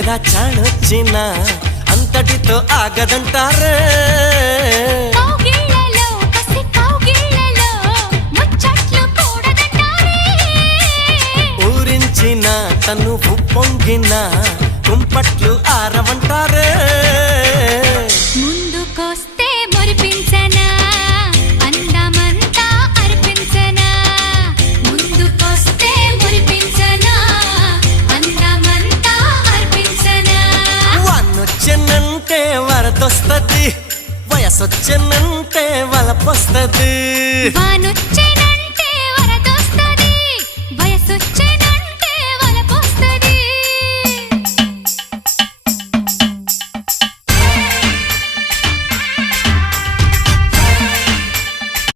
మీద చాణొచ్చిన అంతటితో ఆగదంటారే ఊరించిన తను పొంగిన కుంపట్లు ఆరవంటారే ముందుకొస్తే మురిపించనా అందమంతా అర్పించనా ముందుకొస్తే మురిపించనా అందమంతా అర్పించనా వానొచ్చెనంటే వరదొస్తది వయసొచ్చెనంటే వలపొస్తది వానొచ్చే